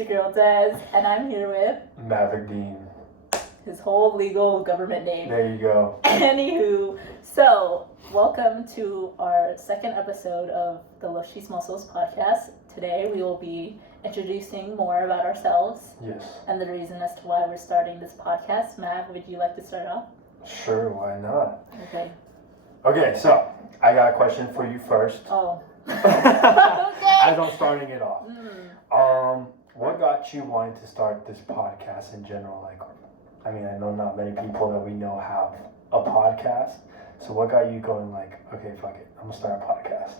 your girl Des, and I'm here with Maverick Dean. His whole legal government name. There you go. Anywho, so welcome to our second episode of the Los Chismosos podcast. Today we will be introducing more about ourselves. Yes. And the reason as to why we're starting this podcast. Mav, would you like to start off? Sure, why not? Okay, so I got a question for you first. Oh. Okay. As I'm starting it off. What got you wanting to start this podcast in general? I know not many people that we know have a podcast. So what got you going okay, fuck it, I'm gonna start a podcast?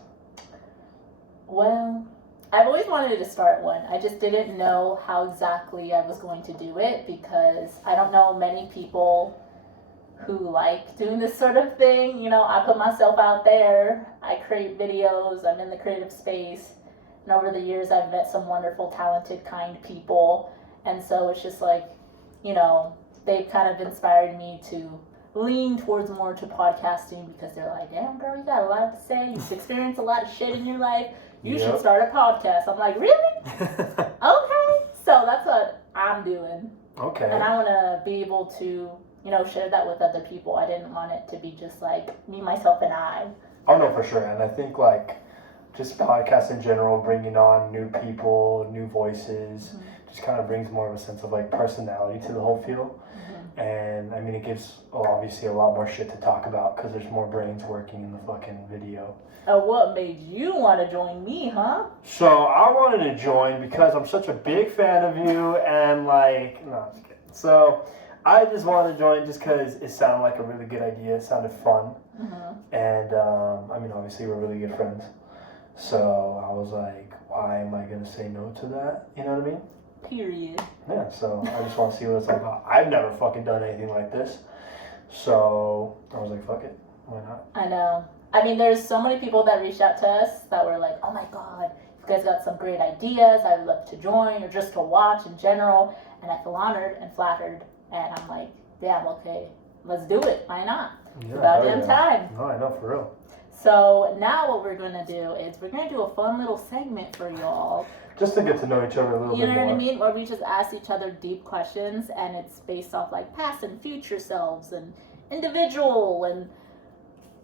Well, I've always wanted to start one. I just didn't know how exactly I was going to do it because I don't know many people who like doing this sort of thing. You know, I put myself out there, I create videos, I'm in the creative space, and over the years I've met some wonderful, talented, kind people, and so it's just they've kind of inspired me to lean towards more to podcasting because they're like, damn girl, you got a lot to say, you've experienced a lot of shit in your life, you should start a podcast. I'm like, really? Okay. So that's what I'm doing. Okay. And I want to be able to share that with other people. I didn't want it to be just like me, myself, and I. Oh no, for sure. And I think just podcasts in general, bringing on new people, new voices, just kind of brings more of a sense of personality to the whole feel. And it gives obviously a lot more shit to talk about because there's more brains working in the fucking video. What made you want to join me, huh? So I wanted to join because I'm such a big fan of you and no, I'm just kidding. So I just wanted to join just because it sounded like a really good idea. It sounded fun. And obviously we're really good friends. So I was like, why am I going to say no to that? You know what I mean? Period. Yeah, so I just want to see what it's all about. I've never fucking done anything like this. So I was like, fuck it. Why not? I know. There's so many people that reached out to us that were like, oh my God, you guys got some great ideas. I'd love to join or just to watch in general. And I feel honored and flattered. And I'm like, damn, okay, let's do it. Why not? Yeah, about damn time. No, I know, for real. So now what we're going to do is we're going to do a fun little segment for y'all. Just to get to know each other a little bit more. You know what I mean? Where we just ask each other deep questions and it's based off past and future selves and individual and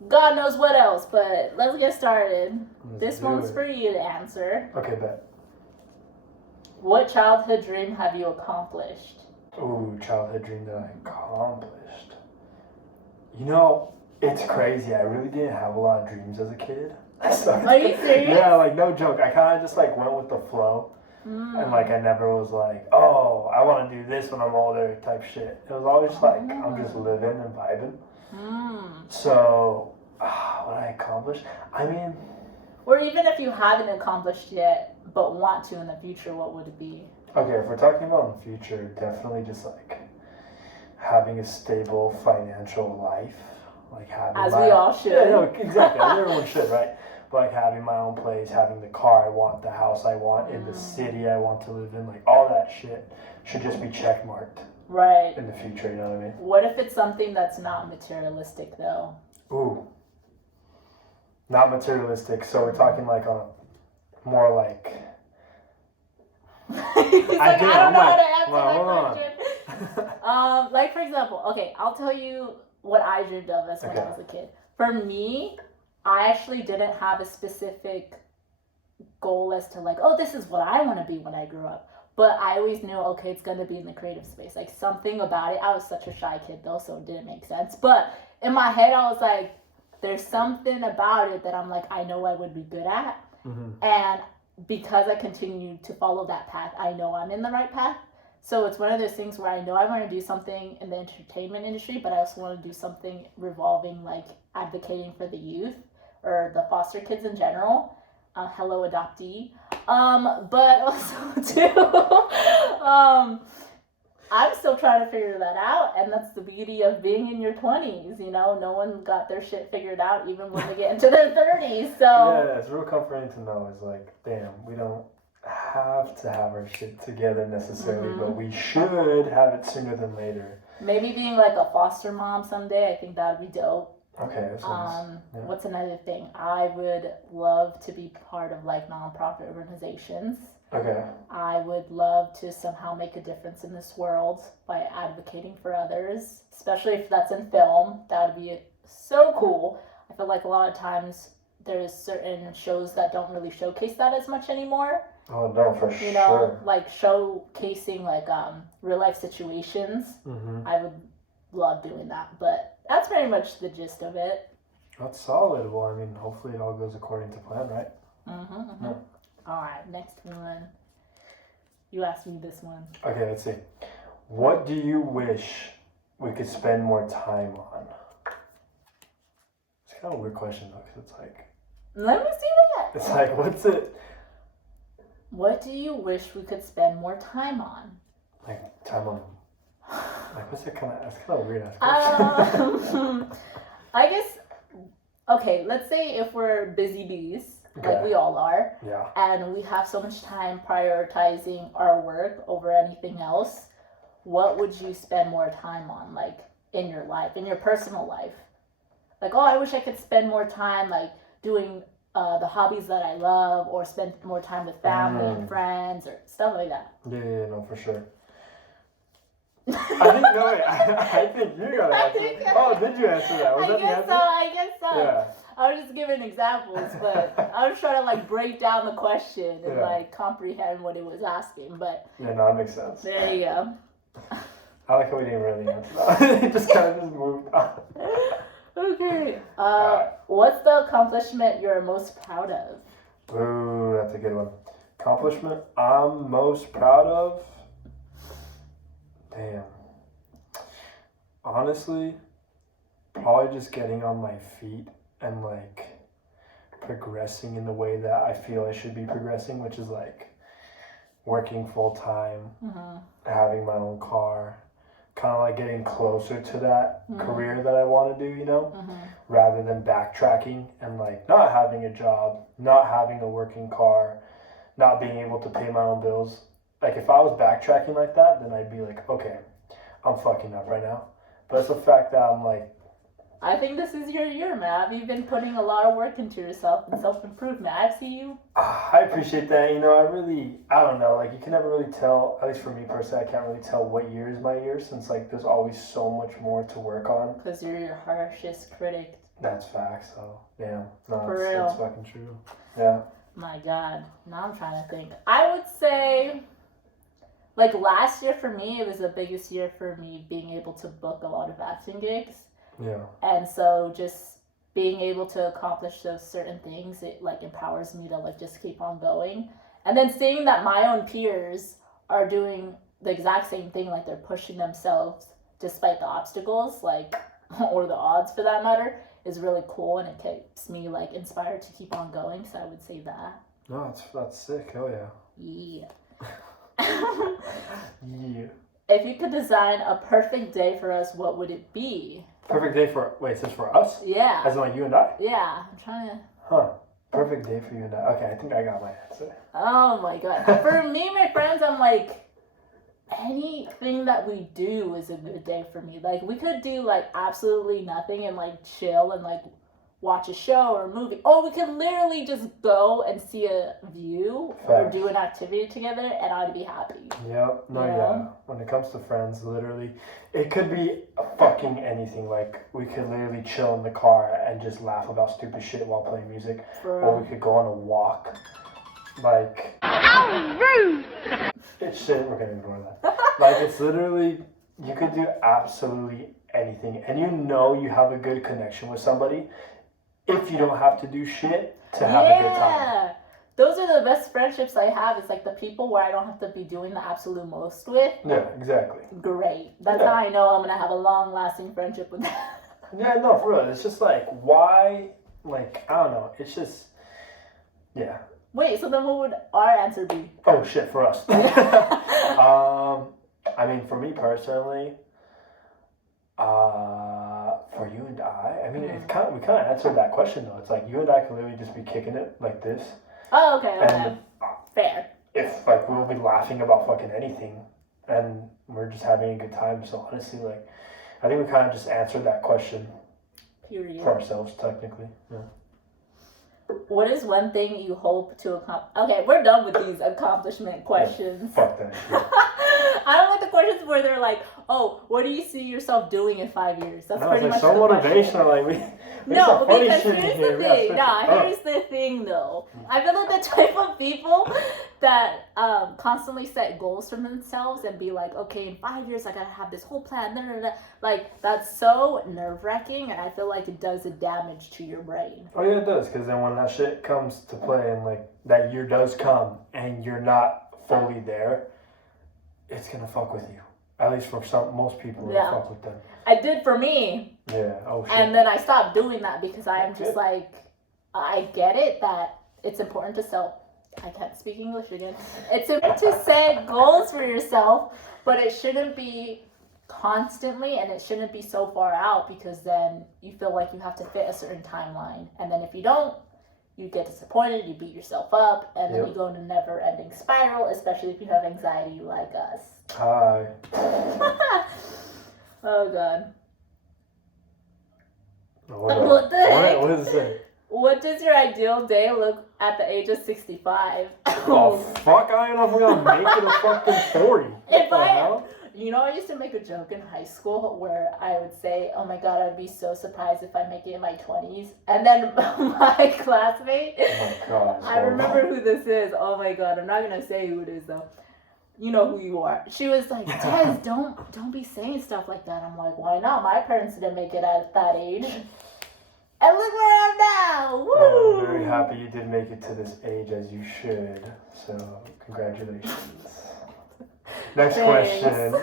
God knows what else. But let's get started. This one's for you to answer. Okay, bet. What childhood dream have you accomplished? Ooh, childhood dream that I accomplished. It's crazy. I really didn't have a lot of dreams as a kid. Are you serious? Yeah, no joke. I kind of just went with the flow. And I never was oh, I want to do this when I'm older type shit. It was always I'm just living and vibing. So, what I accomplished? Or even if you haven't accomplished yet, but want to in the future, what would it be? Okay, if we're talking about in the future, definitely just having a stable financial life. As we all should. Yeah, no, exactly. Everyone should, right? But having my own place, having the car I want, the house I want, in the city I want to live in, all that shit should just be checkmarked. Right. In the future, you know what I mean? What if it's something that's not materialistic, though? Ooh. Not materialistic. So we're talking on a more He's I don't know how to answer that question. For example, okay, I'll tell you what I dreamed of as when I was a kid. For me, I actually didn't have a specific goal as to this is what I want to be when I grew up. But I always knew, okay, it's going to be in the creative space. Something about it. I was such a shy kid though, so it didn't make sense. But in my head, I was there's something about it that I'm I know I would be good at. And because I continued to follow that path, I know I'm in the right path. So it's one of those things where I know I want to do something in the entertainment industry, but I also want to do something revolving advocating for the youth or the foster kids in general. Hello, adoptee. But also too, I'm still trying to figure that out, and that's the beauty of being in your 20s. No one got their shit figured out even when they get into their 30s. So yeah, it's real comforting to know. It's damn, we don't have to have our shit together necessarily, but we should have it sooner than later. Maybe being a foster mom someday. I think that would be dope. Okay. What's another thing? I would love to be part of nonprofit organizations. Okay. I would love to somehow make a difference in this world by advocating for others, especially if that's in film. That would be so cool. I feel like a lot of times there's certain shows that don't really showcase that as much anymore. Oh no, for You sure. know, like showcasing like real life situations. Mm-hmm. I would love doing that, but that's pretty much the gist of it. That's solid. Well, I mean, hopefully it all goes according to plan, right? Yeah. All right, next one. You asked me this one. Okay, let's see. What do you wish we could spend more time on? It's kind of a weird question though, because it's like. Let me see that. It's like, what's it? What do you wish we could spend more time on? Like time on. Like what's that kind of? That's kind of weird. Question. I guess. Okay, let's say if we're busy bees. Like we all are. Yeah. And we have so much time prioritizing our work over anything else. What would you spend more time on, like in your life, in your personal life? Like, oh, I wish I could spend more time like doing the hobbies that I love, or spend more time with family and friends, or stuff like that. Yeah, no, for sure. I think no, wait. I think you gotta answer. Oh, did you answer that? Was that the answer? I guess so. Yeah. I was just giving examples, but I was trying to like break down the question and like comprehend what it was asking. But yeah, no, that makes sense. There you go. I like how we didn't really answer that. It just kind of just moved on. Okay. What's the accomplishment you're most proud of? Ooh, that's a good one. Accomplishment I'm most proud of? Damn. Honestly, probably just getting on my feet and like progressing in the way that I feel I should be progressing, which is like working full time, having my own car, kind of like getting closer to that career that I want to do, you know, rather than backtracking and like not having a job, not having a working car, not being able to pay my own bills. Like if I was backtracking like that, then I'd be like, okay, I'm fucking up right now. But it's the fact that I'm like, I think this is your year, man. You've been putting a lot of work into yourself and self-improvement. I see you. I appreciate that. You know, I don't know. Like, you can never really tell, at least for me personally, I can't really tell what year is my year since, like, there's always so much more to work on. Because you're your harshest critic. That's facts, so, yeah. No, for real. It's fucking true. Yeah. My God. Now I'm trying to think. I would say, like, last year for me, it was the biggest year for me being able to book a lot of acting gigs. Yeah. And so just being able to accomplish those certain things, it like empowers me to like just keep on going. And then seeing that my own peers are doing the exact same thing, like they're pushing themselves despite the obstacles, like, or the odds for that matter, is really cool, and it keeps me like inspired to keep on going. So I would say that. No, that's sick. Hell Yeah. Yeah. If you could design a perfect day for us, what would it be? Perfect day for, wait, is this for us? Yeah. As in like you and I? Yeah, I'm trying to. Huh. Perfect day for you and I. Okay, I think I got my answer. Oh my God. For me, my friends, I'm like, anything that we do is a good day for me. Like, we could do like absolutely nothing and like chill and like watch a show or a movie. Oh, we could literally just go and see a view or do an activity together, and I'd be happy. Yep. No, yeah. When it comes to friends, literally, it could be fucking anything. Like, we could literally chill in the car and just laugh about stupid shit while playing music. Or we could go on a walk. Like, how rude! It's shit, we're gonna ignore that. Like, it's literally, you could do absolutely anything. And you know you have a good connection with somebody if you don't have to do shit to have a good time. Yeah, those are the best friendships I have. It's like the people where I don't have to be doing the absolute most with. Yeah, exactly. Great. That's how I know I'm gonna have a long-lasting friendship with them. Yeah, no, for real. It's just like, why? Like, I don't know. It's just, yeah. Wait, so then what would our answer be? Oh shit, for us. I mean, for me personally, for you and I mean, it's kind of, we kind of answered that question though. It's like you and I can literally just be kicking it like this. Oh, okay. And fair. If like we'll be laughing about fucking anything, and we're just having a good time. So honestly, like, I think we kind of just answered that question. Period. For ourselves, technically. Yeah. What is one thing you hope to accomplish? Okay, we're done with these accomplishment questions. Fuck that shit. I don't like the questions where they're like, "Oh, what do you see yourself doing in 5 years?" That's No, pretty it's much so the motivational. question. Like we No, some funny because shit here's in the here. thing. Here's the thing, though. I feel like the type of people that constantly set goals for themselves and be like, okay, in 5 years I gotta have this whole plan. Da, da, da. Like that's so nerve-wracking, and I feel like it does a damage to your brain. Oh yeah, it does. Because then when that shit comes to play and like that year does come and you're not fully there, it's gonna fuck with you. At least for most people, it'll fuck with them. I did for me. Yeah. Oh shit. And then I stopped doing that because I am just like, I get it that it's important to I can't speak English again. It's important to set goals for yourself, but it shouldn't be constantly, and it shouldn't be so far out because then you feel like you have to fit a certain timeline. And then if you don't, you get disappointed, you beat yourself up, and then you go in a never-ending spiral, especially if you have anxiety like us. Hi. Oh, God. What the heck? What is it? What does your ideal day look at the age of 65? Oh, fuck, I don't know if we're gonna make it a fucking 40. I used to make a joke in high school where I would say, oh my God, I'd be so surprised if I make it in my 20s. And then my classmate, I remember who this is. Oh my God, I'm not gonna say who it is though. You know who you are. She was like, Tez, don't be saying stuff like that. I'm like, why not? My parents didn't make it at that age. And look where I am now! Woo! Well, I'm very happy you did make it to this age as you should. So, congratulations. Next question.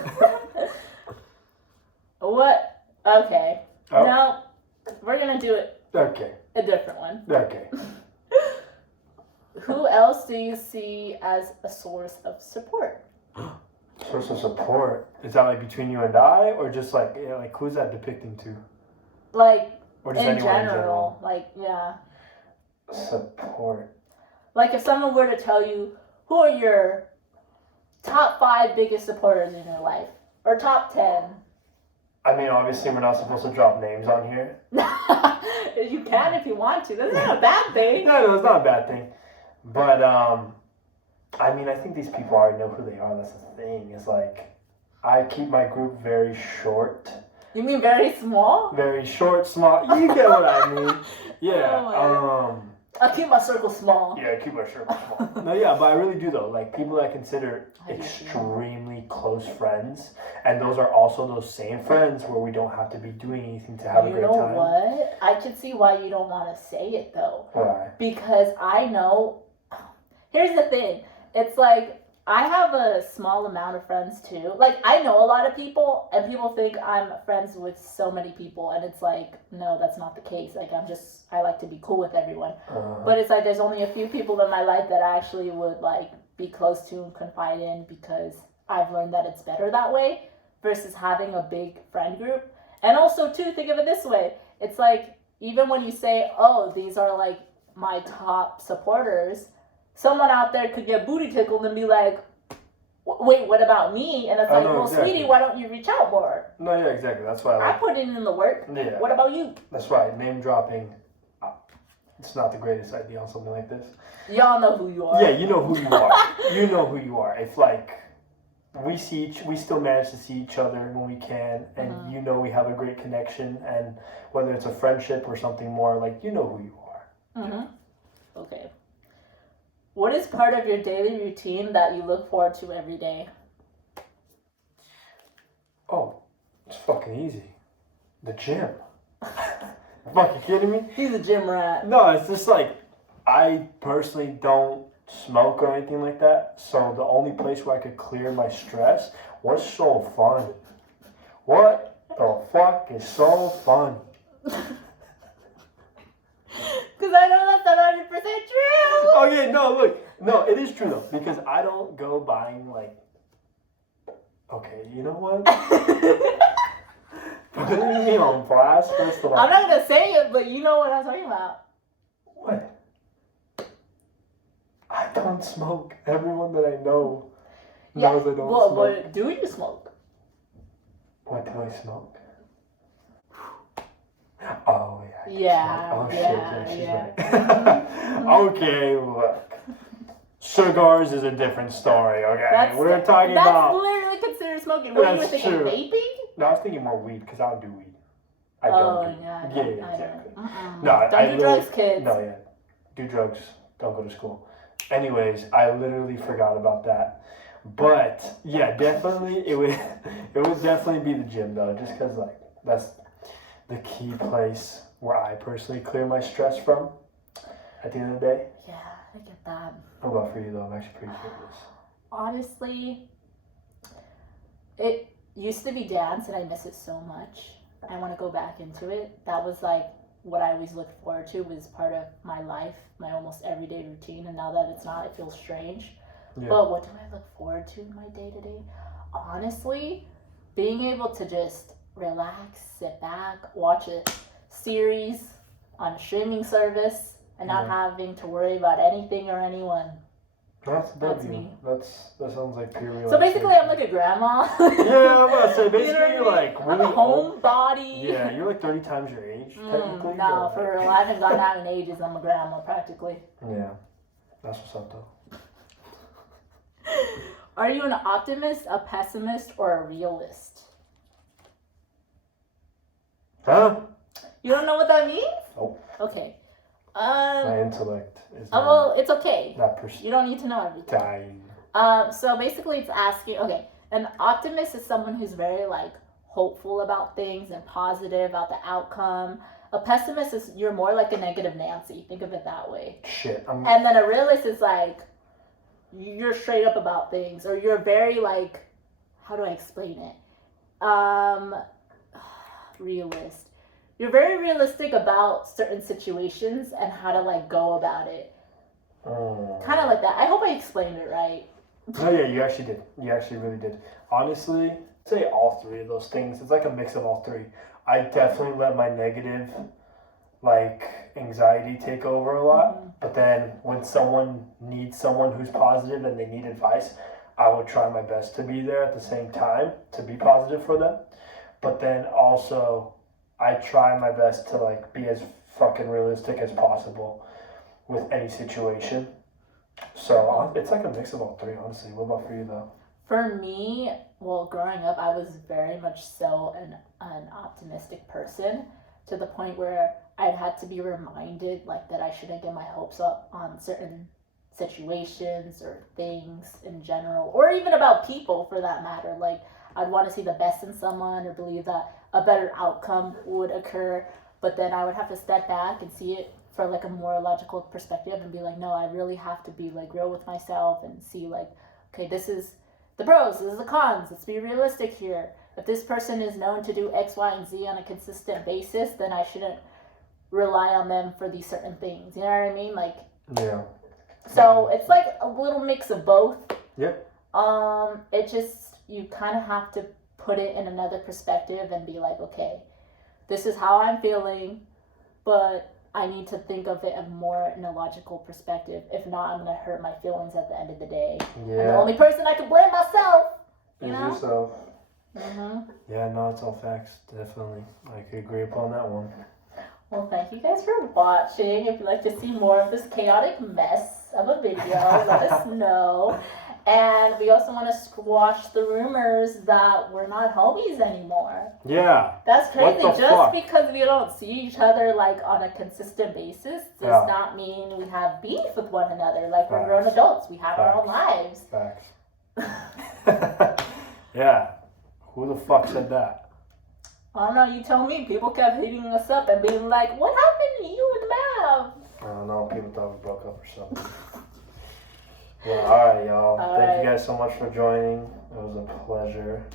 What? Okay. Oh. Now, we're going to do it. Okay. A different one. Okay. Who else do you see as a source of support? Source of support? Is that like between you and I? Or just like who's that depicting to? Like, or just in anyone general. Like, yeah. Support. Like if someone were to tell you, who are your top 5 biggest supporters in your life? Or top 10? I mean, obviously we're not supposed to drop names on here. You can if you want to. That's not a bad thing. No, it's not a bad thing. But, I mean, I think these people already know who they are. That's the thing. It's like, I keep my group very short. You mean very small? Very short, small. You get what I mean. Yeah. I keep my circle small. Yeah, I keep my circle small. No, yeah, but I really do though. Like people that I consider extremely close friends, and those are also those same friends where we don't have to be doing anything to have a great time. You know what? I can see why you don't want to say it though. Why? Because I know. Here's the thing. It's like, I have a small amount of friends too. Like, I know a lot of people, and people think I'm friends with so many people, and it's like, no, that's not the case. Like, I like to be cool with everyone. But it's like, there's only a few people in my life that I actually would, like, be close to and confide in because I've learned that it's better that way versus having a big friend group. And also, too, think of it this way. It's like, even when you say, oh, these are, like, my top supporters, someone out there could get booty tickled and be like, wait, what about me? And it's like, well, exactly. Sweetie, why don't you reach out more? No, yeah, exactly. That's why I put in the work. Yeah. What about you? That's right. Name dropping, it's not the greatest idea on something like this. Y'all know who you are. Yeah, you know who you are. You know who you are. If, like, we still manage to see each other when we can, and you know we have a great connection, and whether it's a friendship or something more, like, you know who you are. Okay. What is part of your daily routine that you look forward to every day? Oh, it's fucking easy. The gym. Fuck, you kidding me? He's a gym rat. No, it's just like, I personally don't smoke or anything like that, so the only place where I could clear my stress was so fun. What the fuck is so fun? Because I know that's not 100% true. Oh yeah, no, look. No, it is true though, because I don't go buying like, okay, you know what? Putting me on blast, first of all. I'm not going to say it, but you know what I'm talking about. What? I don't smoke. Everyone that I know knows I don't smoke. What do you smoke? What do I smoke? Oh yeah. right. Yeah. Oh shit, Yeah. she's Yeah. right. Okay, look. Cigars is a different story, okay? We're talking about... That's literally considered smoking. What, you were thinking true. vaping? No, I was thinking more weed, because I don't do weed. I don't do yeah, weed. Yeah, exactly. No, don't do drugs, kids. No, yeah. Do drugs. Don't go to school. Anyways, I literally forgot about that. But, yeah, definitely, it would definitely be the gym, though, just because, like, that's the key place where I personally clear my stress from at the end of the day. Yeah, I get that. What about for you, though? I'm actually pretty curious. Honestly, it used to be dance, and I miss it so much. I want to go back into it. That was like what I always looked forward to, was part of my life, my almost everyday routine. And now that it's not, it feels strange. Yeah. But what do I look forward to in my day-to-day? Honestly, being able to just relax, sit back, watch a series on a streaming service, and not having to worry about anything or anyone. That's me. That sounds like pure relaxation. So basically, I'm like a grandma. Yeah, I'm about to say, basically, you know you're like really I'm a homebody. Yeah, you're like 30 times your age, technically. No, for real, I haven't gone out in ages. I'm a grandma, practically. Yeah, that's what's up, though. Are you an optimist, a pessimist, or a realist? Huh? You don't know what that means? Nope. Okay. My intellect is well, it's okay. Not you don't need to know everything. Dying. So basically it's asking, okay, an optimist is someone who's very like hopeful about things and positive about the outcome. A pessimist is, you're more like a negative Nancy. Think of it that way. Shit. And then a realist is like, you're straight up about things, or you're very like, how do I explain it? Realist. You're very realistic about certain situations and how to like go about it. Kind of like that. I hope I explained it right. Oh yeah, you actually did. You actually really did. Honestly, I'd say all three of those things. It's like a mix of all three. I definitely let my negative, like, anxiety take over a lot. Mm-hmm. But then when someone needs someone who's positive and they need advice, I would try my best to be there at the same time to be positive for them. But then also, I try my best to like be as fucking realistic as possible with any situation. So it's like a mix of all three, honestly. What about for you, though? For me, well, growing up, I was very much so an optimistic person, to the point where I'd had to be reminded like that I shouldn't get my hopes up on certain situations or things in general, or even about people for that matter. Like, I'd want to see the best in someone or believe that a better outcome would occur, but then I would have to step back and see it for like a more logical perspective and be like, no, I really have to be like real with myself and see like, okay, this is the pros, this is the cons, let's be realistic here. If this person is known to do X, Y, and Z on a consistent basis, then I shouldn't rely on them for these certain things. You know what I mean? Like, yeah. So it's like a little mix of both. Yep. It just, you kind of have to put it in another perspective and be like, okay, this is how I'm feeling, but I need to think of it more in a logical perspective. If not, I'm going to hurt my feelings at the end of the day. Yeah. And the only person I can blame myself, you know? Yourself. Mm-hmm. Yeah, no, it's all facts. Definitely. I could agree upon that one. Well, thank you guys for watching. If you'd like to see more of this chaotic mess of a video, let us know. And we also want to squash the rumors that we're not homies anymore. Yeah. That's crazy. Just because we don't see each other like on a consistent basis does not mean we have beef with one another. Like, we're grown adults. We have our own lives. Facts. Yeah. Who the fuck said that? I don't know. You tell me. People kept hitting us up and being like, what happened to you and Mav? I don't know. People thought we broke up or something. Well, alright, y'all. Thank you guys so much for joining. It was a pleasure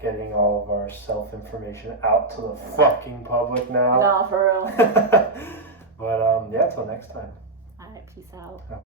getting all of our self-information out to the fucking public now. No, for real. But, yeah, until next time. Alright, peace out.